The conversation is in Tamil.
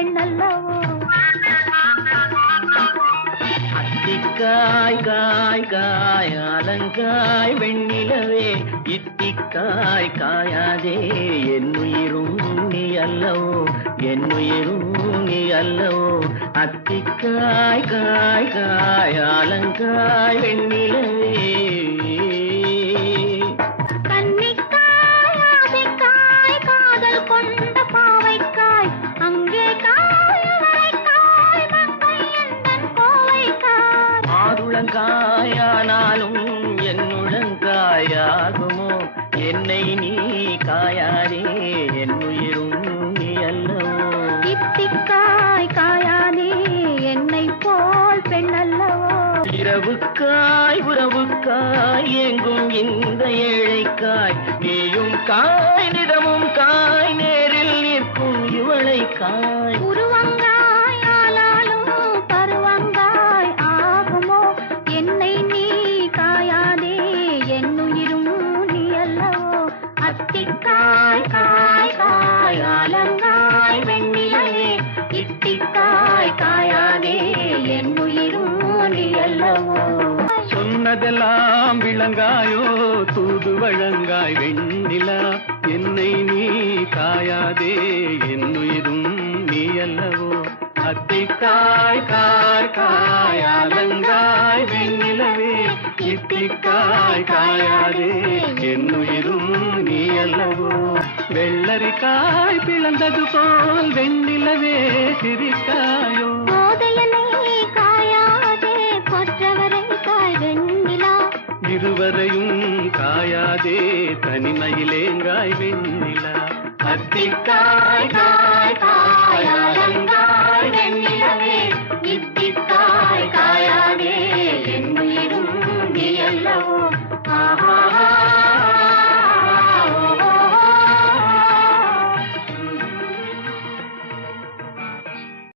பெண்ணல்லவோ? அத்திக்காய் காய் காய் அலங்காய் வெண்ணிலவே. இத்திக்காய் காயாதே. என் உயிரும் நீ அல்லவோ? என் உயிரும் நீ அல்லவோ? அத்திக்காய் காய் காய் அலங்காய் வெண்ணி மாதுளங்காயானாலும் என்னுழங்காயாகுமோ என்னை நீ காயாதே என்னுயிரும் நீ அல்லவோ? இத்திக்காய் காயானே என்னை போல் பெண் அல்லவோ? இரவுக்காய் உறவுக்காய் எங்கும் இந்த ஏழைக்காய். நீயும் காய் நிறமும் காய் நேரில் நிற்கும் இவளை காய் இட்டிக்காய் காய் காய் ஆலங்காய் வெண்ணிலையே இட்டிக்காய் காயாதே என்னுயிரும் நீ அல்லவோ சொன்னதெல்லாம் விளங்காயோ தூது வழங்காய் வெண்ணிலா. என்னை நீ காயாதே என் உயிரும் நீ அல்லவோ அத்திக்காய் காய் காய் ஆலங்காய் வெண்ணிலவே. இத்திக்காய் காயாதே என்னுயிரும் நீ அல்லவோ வெள்ளரிக்காய் பிளந்தது போல் வெண்ணிலவே சிரிக்காயோ போதையனை காயாதே கொற்றவரை காய் வெண்ணிலா. இருவரையும் காயாதே தனிமையிலேங்காய் வெண்ணிலா. அத்திக்காய் காய் காய்